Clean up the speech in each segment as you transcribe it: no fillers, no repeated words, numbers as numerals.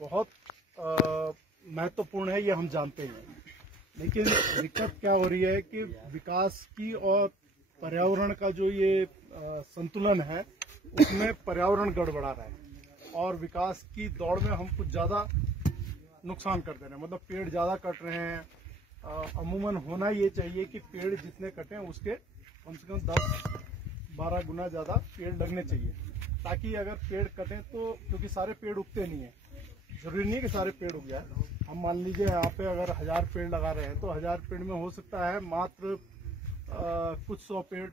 बहुत महत्वपूर्ण है, ये हम जानते हैं। लेकिन दिक्कत क्या हो रही है कि विकास की और पर्यावरण का जो ये संतुलन है उसमें पर्यावरण गड़बड़ा रहा है और विकास की दौड़ में हम कुछ ज़्यादा नुकसान कर दे रहे हैं। मतलब पेड़ ज़्यादा कट रहे हैं। अमूमन होना ये चाहिए कि पेड़ जितने कटें उसके कम से कम 10-12 गुना ज़्यादा पेड़ लगने चाहिए, ताकि अगर पेड़ कटें तो, क्योंकि सारे पेड़ उगते नहीं हैं, जरूरी नहीं है कि सारे पेड़ उग जाए। हम मान लीजिए यहाँ पे अगर 1000 पेड़ लगा रहे हैं तो 1000 पेड़ में हो सकता है मात्र कुछ 100 पेड़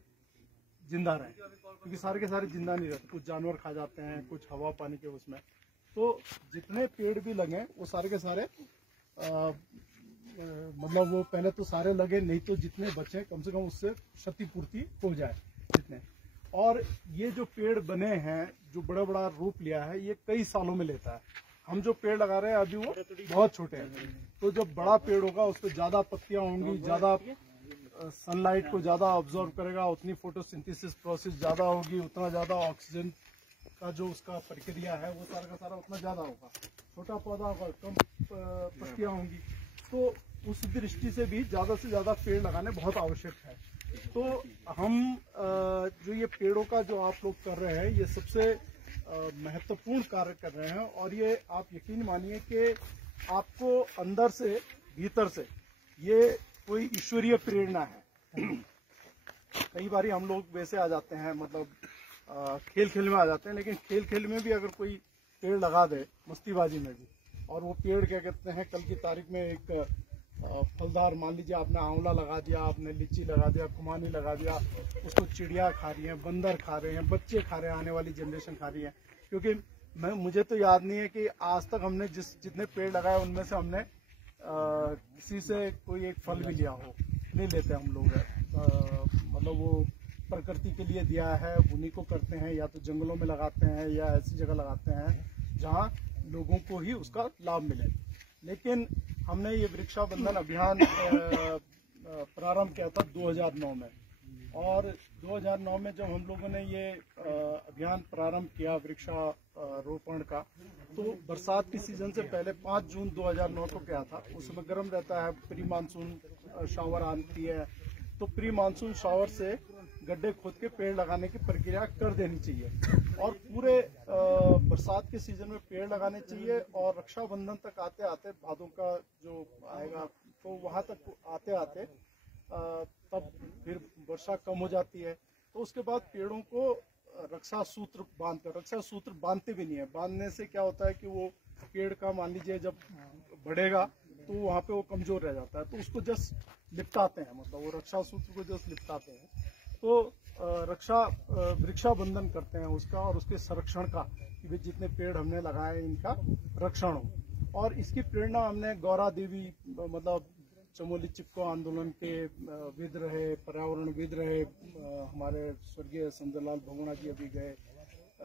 जिंदा रहे, क्योंकि सारे के सारे जिंदा नहीं रहते, कुछ जानवर खा जाते हैं, कुछ हवा पानी के उसमें। तो जितने पेड़ भी लगे वो सारे के सारे मतलब वो पहले तो सारे लगे, नहीं तो जितने बचे कम से कम उससे क्षतिपूर्ति हो जाए जितने। और ये जो पेड़ बने हैं, जो बड़ा बड़ा रूप लिया है, ये कई सालों में लेता है। हम जो पेड़ लगा रहे हैं अभी वो बहुत छोटे हैं, तो जब बड़ा पेड़ होगा उस पर ज्यादा पत्तियां होंगी, ज्यादा सनलाइट को ज्यादा ऑब्जर्व करेगा, उतनी फोटोसिंथेसिस प्रोसेस ज्यादा होगी, उतना ज्यादा ऑक्सीजन का जो उसका प्रक्रिया है वो सारा का सारा उतना ज्यादा होगा। छोटा पौधा होगा, कम पत्तियां होंगी, तो उस दृष्टि से भी ज्यादा से ज्यादा पेड़ लगाने बहुत आवश्यक है। तो हम जो ये पेड़ों का जो आप लोग कर रहे हैं, ये सबसे महत्वपूर्ण कार्य कर रहे हैं। और ये आप यकीन मानिए कि आपको अंदर से भीतर से ये कोई ईश्वरीय प्रेरणा है। कई बार हम लोग वैसे आ जाते हैं, मतलब खेल खेल में आ जाते हैं, लेकिन खेल खेल में भी अगर कोई पेड़ लगा दे, मस्तीबाजी में भी, और वो पेड़ क्या कहते हैं, कल की तारीख में एक फलदार, मान लीजिए आपने आंवला लगा दिया, आपने लीची लगा दिया, खुमानी लगा दिया, उसको चिड़िया खा रही हैं, बंदर खा रहे हैं, बच्चे खा रहे हैं, आने वाली जनरेशन खा रही है। क्योंकि मुझे तो याद नहीं है कि आज तक हमने जितने पेड़ लगाए उनमें से हमने किसी से कोई एक फल भी लिया हो, नहीं लेते हम लोग। मतलब वो प्रकृति के लिए दिया है, उन्हीं को करते हैं, या तो जंगलों में लगाते हैं या ऐसी जगह लगाते हैं जहाँ लोगों को ही उसका लाभ मिले। लेकिन हमने ये वृक्षाबंधन अभियान प्रारंभ किया था 2009 में, और 2009 में जब हम लोगों ने ये अभियान प्रारंभ किया वृक्षारोपण का, तो बरसात की सीजन से पहले 5 जून 2009 को क्या था, उस समय गर्म रहता है, प्री मानसून शावर आती है, तो प्री मानसून शावर से गड्ढे खोद के पेड़ लगाने की प्रक्रिया कर देनी चाहिए, और पूरे बरसात के सीजन में पेड़ लगाने चाहिए। और रक्षाबंधन तक आते आते, भादों का जो आएगा, तो वहां तक आते आते तब फिर वर्षा कम हो जाती है, तो उसके बाद पेड़ों को रक्षा सूत्र बांधकर, रक्षा सूत्र बांधते भी नहीं है, बांधने से क्या होता है कि वो पेड़ का, मान लीजिए जब बढ़ेगा तो वहाँ पे वो कमजोर रह जाता है, तो उसको जस्ट लिपटाते हैं, मतलब वो रक्षा सूत्र को जस्ट लिपटाते हैं, तो वृक्षाबंधन करते हैं उसका, और उसके संरक्षण का, कि भाई जितने पेड़ हमने लगाए इनका रक्षण हो। और इसकी प्रेरणा हमने गौरा देवी, मतलब चमोली चिपको आंदोलन के विद रहे, पर्यावरणविद रहे, हमारे स्वर्गीय संजय लाल भगोड़ा जी अभी गए,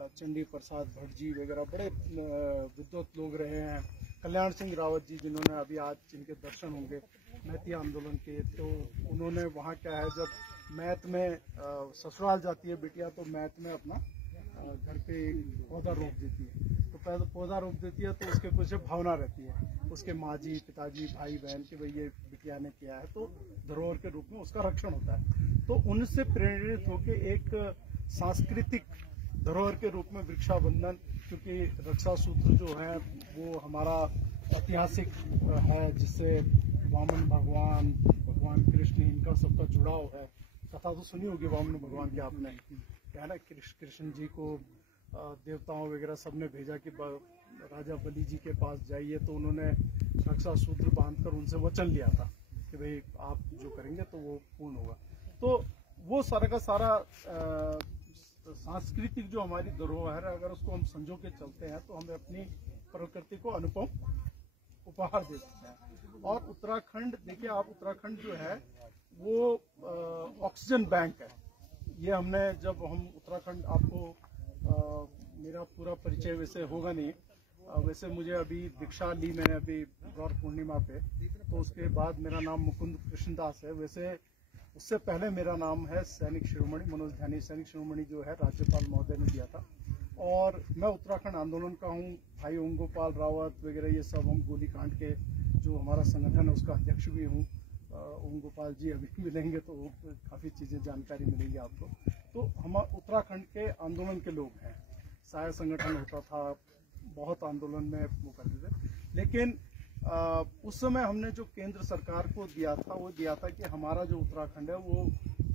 चंडी प्रसाद भट्ट जी वगैरह बड़े विद्वत लोग रहे हैं, कल्याण सिंह रावत जी जिन्होंने अभी आज जिनके दर्शन होंगे मैती आंदोलन के, तो उन्होंने वहाँ क्या है, जब मैत में ससुराल जाती है बिटिया, तो मैत में अपना घर पे पौधा रोप देती है, तो पौधा रोप देती है, तो उसके कुछ भावना रहती है उसके माँ जी, पिताजी, भाई बहन के, भाई ये बिटिया ने किया है, तो धरोहर के रूप में उसका रक्षण होता है। तो उनसे प्रेरित होकर एक सांस्कृतिक धरोहर के रूप में वृक्षाबंधन, क्योंकि रक्षा सूत्र जो है वो हमारा ऐतिहासिक है, जिससे वामन भगवान कृष्ण, इनका सबका जुड़ाव है। कथा तो सुनी होगी वामन भगवान की आपने, क्या है ना, कृष्ण जी को देवताओं वगैरह सबने भेजा कि राजा बलि जी के पास जाइए, तो उन्होंने रक्षा सूत्र बांधकर उनसे वचन लिया था कि भाई आप जो करेंगे तो वो पूर्ण होगा। तो वो सारा का सारा सांस्कृतिक जो हमारी धरोहर है, अगर उसको हम संजो के चलते हैं तो हमें अपनी प्रकृति को अनुपम उपहार दे सकते हैं। और उत्तराखंड, देखिए आप, उत्तराखंड जो है वो ऑक्सीजन बैंक है। ये हमने, जब हम उत्तराखंड, आपको मेरा पूरा परिचय वैसे होगा नहीं, वैसे मुझे अभी दीक्षा ली मैंने अभी गौर पूर्णिमा पे, तो उसके बाद मेरा नाम मुकुंद कृष्णदास है। वैसे उससे पहले मेरा नाम है सैनिक शिरोमणि, मनोज ध्यानी सैनिक शिरोमणि जो है राज्यपाल महोदय ने दिया था। और मैं उत्तराखंड आंदोलन का हूँ। भाई ओम गोपाल रावत वगैरह ये सब, हम गोलीकांड के जो हमारा संगठन है उसका अध्यक्ष भी हूँ। ओम गोपाल जी अभी मिलेंगे तो काफ़ी चीज़ें जानकारी मिलेगी आपको। तो हम उत्तराखंड के आंदोलन के लोग हैं। सहायक संगठन होता था, बहुत आंदोलन में वो करते थे, लेकिन उस समय हमने जो केंद्र सरकार को दिया था वो दिया था कि हमारा जो उत्तराखंड है वो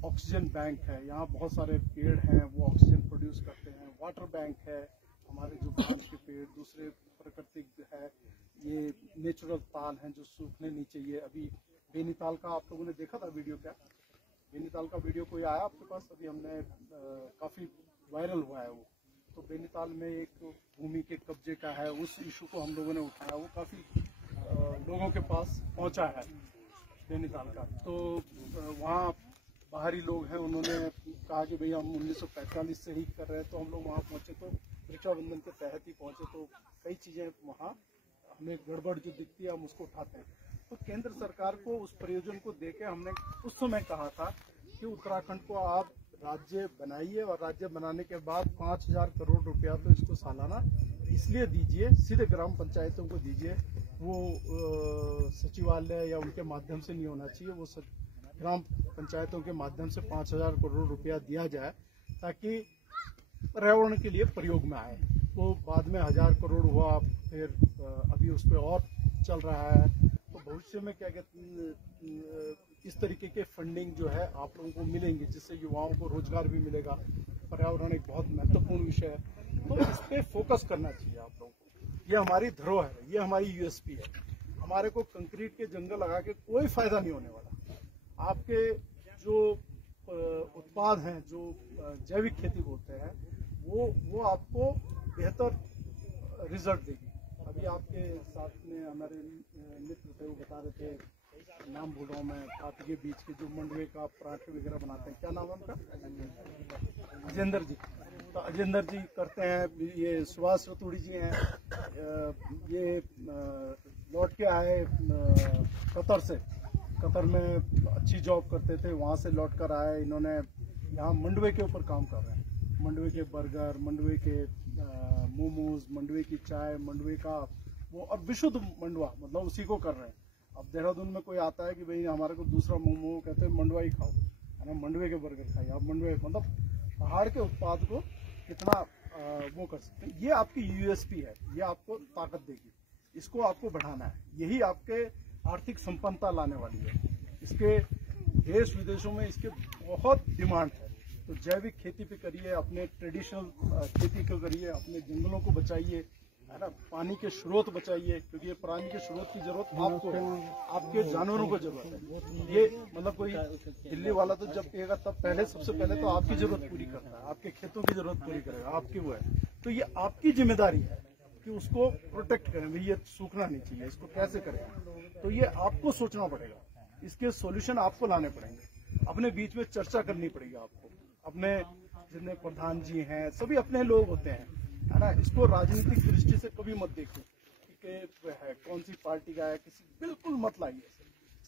ऑक्सीजन बैंक है। यहाँ बहुत सारे पेड़ हैं, वो ऑक्सीजन प्रोड्यूस करते हैं। वाटर बैंक है, हमारे जो बांस के पेड़, दूसरे प्राकृतिक है, ये नेचुरल ताल हैं जो सूखने नहीं चाहिए। अभी बेनीताल का आप लोगों ने देखा था वीडियो, क्या बेनीताल का वीडियो कोई आया आपके पास? अभी हमने काफ़ी वायरल हुआ है वो। तो बेनीताल में एक भूमि के कब्जे का है, उस इशू को हम लोगों ने उठाया, वो काफ़ी लोगों के पास पहुंचा है बेनीताल का। तो वहाँ बाहरी लोग हैं, उन्होंने कहा कि भैया हम 1945 से ही कर रहे हैं। तो हम लोग वहाँ पहुँचे तो रक्षाबंधन के तहत ही पहुँचे, तो कई चीज़ें वहाँ हमें गड़बड़ जो दिखती है हम उसको उठाते हैं। तो केंद्र सरकार को उस प्रयोजन को देके हमने उस समय कहा था कि उत्तराखंड को आप राज्य बनाइए, और राज्य बनाने के बाद 5000 करोड़ रुपया तो इसको सालाना इसलिए दीजिए, सीधे ग्राम पंचायतों को दीजिए। वो सचिवालय या उनके माध्यम से नहीं होना चाहिए, वो ग्राम पंचायतों के माध्यम से 5000 करोड़ रुपया दिया जाए ताकि पर्यावरण के लिए प्रयोग में आए। तो बाद में 1000 करोड़ हुआ, फिर अभी उस पर और चल रहा है। तो भविष्य में क्या कहते हैं, इस तरीके के फंडिंग जो है आप लोगों को मिलेंगे, जिससे युवाओं को रोजगार भी मिलेगा। पर्यावरण एक बहुत महत्वपूर्ण विषय है, तो इस पे फोकस करना चाहिए आप लोगों को। ये हमारी धरोहर है, ये हमारी यूएसपी है। हमारे को कंक्रीट के जंगल लगा के कोई फायदा नहीं होने वाला। आपके जो उत्पाद हैं, जो जैविक खेती बोलते हैं, वो आपको बेहतर रिजल्ट देगी। अभी आपके साथ में हमारे मित्र थे, वो बता रहे थे, नाम भूल रहा हूँ मैं, पार्टी के बीच के जो मंडवे का पराठे वगैरह बनाते हैं, क्या नाम है उनका? अजेंद्र जी। तो अजेंद्र जी करते हैं। ये सुभाष रतूड़ी जी हैं, ये लौट के आए कतर से, कतर में अच्छी जॉब करते थे, वहाँ से लौट कर आए। इन्होंने यहाँ मंडवे के ऊपर काम कर रहे हैं। मंडवे के बर्गर, मंडवे के मोमोज, मंडवे की चाय, मंडवे का वो, और विशुद्ध मंडवा, मतलब उसी को कर रहे हैं। अब देहरादून में कोई आता है कि भाई हमारे को दूसरा मोमो, कहते हैं मंडवा ही खाओ, है ना, मंडवे के बर्गर खाइए आप। मंडवे मतलब पहाड़ के उत्पाद को कितना वो कर सकते हैं। ये आपकी यूएसपी है, ये आपको ताकत देगी, इसको आपको बढ़ाना है। यही आपके आर्थिक संपन्नता लाने वाली है। इसके देश विदेशों में इसके बहुत डिमांड है। तो जैविक खेती पे करिए, अपने ट्रेडिशनल खेती को करिए, अपने जंगलों को बचाइए, है ना, पानी के स्रोत बचाइए, क्योंकि ये पानी के स्रोत की जरूरत आपको है, आपके जानवरों को जरूरत है। ये मतलब कोई दिल्ली वाला तो जब पिएगा तब पहले, सबसे पहले तो आपकी जरूरत पूरी करता है, आपके खेतों की जरूरत पूरी करेगा, आपकी वो है। तो ये आपकी जिम्मेदारी है कि उसको प्रोटेक्ट करें। भाई ये सूखना नहीं चाहिए, इसको कैसे करें, तो ये आपको सोचना पड़ेगा, इसके सॉल्यूशन आपको लाने पड़ेंगे, अपने बीच में चर्चा करनी पड़ेगी आपको। अपने जितने प्रधान जी हैं सभी अपने लोग होते हैं, है ना। इसको राजनीतिक दृष्टि से कभी मत देखिए कि है कौन सी पार्टी का है, किसी, बिल्कुल मत लाइए।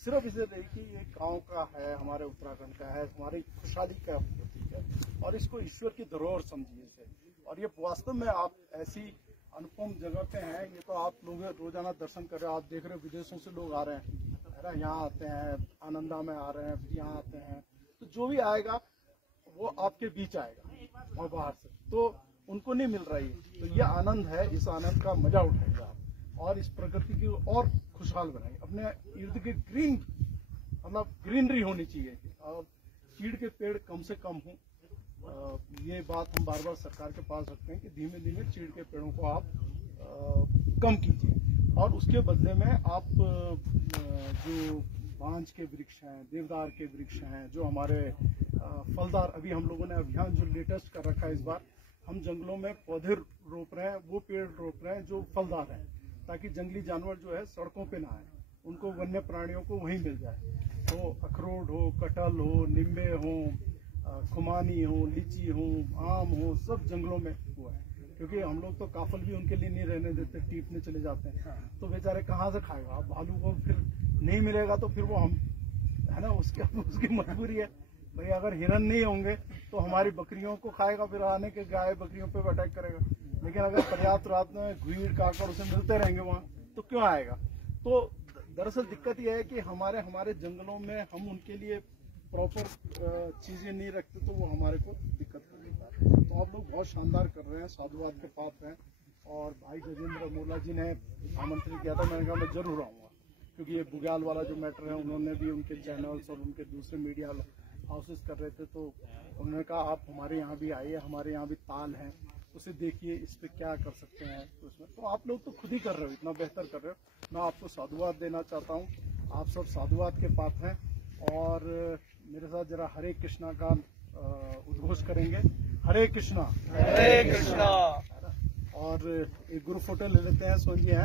सिर्फ इसे देखिए ये गांव का है, हमारे उत्तराखंड का है, हमारी खुशहाली का प्रतीक है, और इसको ईश्वर की धरोहर समझिए इसे। और ये वास्तव में आप ऐसी अनुपम जगह पे हैं, ये तो आप लोग रोजाना दर्शन कर रहे हो, आप देख रहे हो विदेशों से लोग आ रहे हैं, है ना, यहाँ आते हैं, आनंदा में आ रहे हैं, फिर यहाँ आते हैं। तो जो भी आएगा वो आपके बीच आएगा और बाहर से, तो उनको नहीं मिल रही है। तो ये आनंद है, इस आनंद का मजा उठाइए आप, और इस प्रकृति की और खुशहाल बनाइए। अपने इर्द गिर्द ग्रीन, मतलब ग्रीनरी होनी चाहिए, और चीड़ के पेड़ कम से कम हों। ये बात हम बार बार सरकार के पास रखते हैं कि धीमे धीमे चीड़ के पेड़ों को आप कम कीजिए, और उसके बदले में आप जो बांज के वृक्ष हैं, देवदार के वृक्ष हैं, जो हमारे फलदार, अभी हम लोगों ने अभियान जो लेटेस्ट कर रखा है इस बार, हम जंगलों में पौधे रोप रहे हैं, वो पेड़ रोप रहे हैं जो फलदार हैं, ताकि जंगली जानवर जो है सड़कों पे ना आए, उनको वन्य प्राणियों को वहीं मिल जाए। तो अखरोट हो, कटहल हो, निम्बे हो, खुमानी हो, लीची हो, आम हो, सब जंगलों में हुआ है। क्योंकि हम लोग तो काफल भी उनके लिए नहीं रहने देते, टीपने चले जाते हैं, तो बेचारे कहाँ से खाएगा। अब भालू को फिर नहीं मिलेगा तो फिर वो हम, है ना, उसकी मजबूरी है भाई अगर हिरन नहीं होंगे तो हमारी बकरियों को खाएगा, फिर आने के गाय बकरियों पे अटैक करेगा। लेकिन अगर पर्याप्त रात में भीड़ काकड़ उसे मिलते रहेंगे वहाँ, तो क्यों आएगा। तो दरअसल दिक्कत यह है कि हमारे जंगलों में हम उनके लिए प्रॉपर चीजें नहीं रखते, तो वो हमारे को दिक्कत कर देता है। तो आप लोग बहुत शानदार कर रहे हैं, साधुवाद के पात्र हैं। और भाई गजेंद्र मोला जी ने आमंत्रित किया था, मैंने कहा मैं जरूर आऊँगा, क्योंकि ये बुग्याल वाला जो मैटर है उन्होंने भी उनके चैनल्स और उनके दूसरे मीडिया हाउसेस कर रहे थे, तो उन्होंने कहा आप हमारे यहाँ भी आइए, हमारे यहाँ भी ताल है, उसे देखिए, इस पे क्या कर सकते हैं। तो उसमें तो आप लोग तो खुद ही कर रहे हो, इतना बेहतर कर रहे हो। मैं आपको साधुवाद देना चाहता हूँ, आप सब साधुवाद के पात्र हैं। और मेरे साथ जरा हरे कृष्णा का उद्घोष करेंगे। हरे कृष्णा, हरे कृष्णा। और एक ग्रुप फोटो ले लेते हैं, सोनिया है।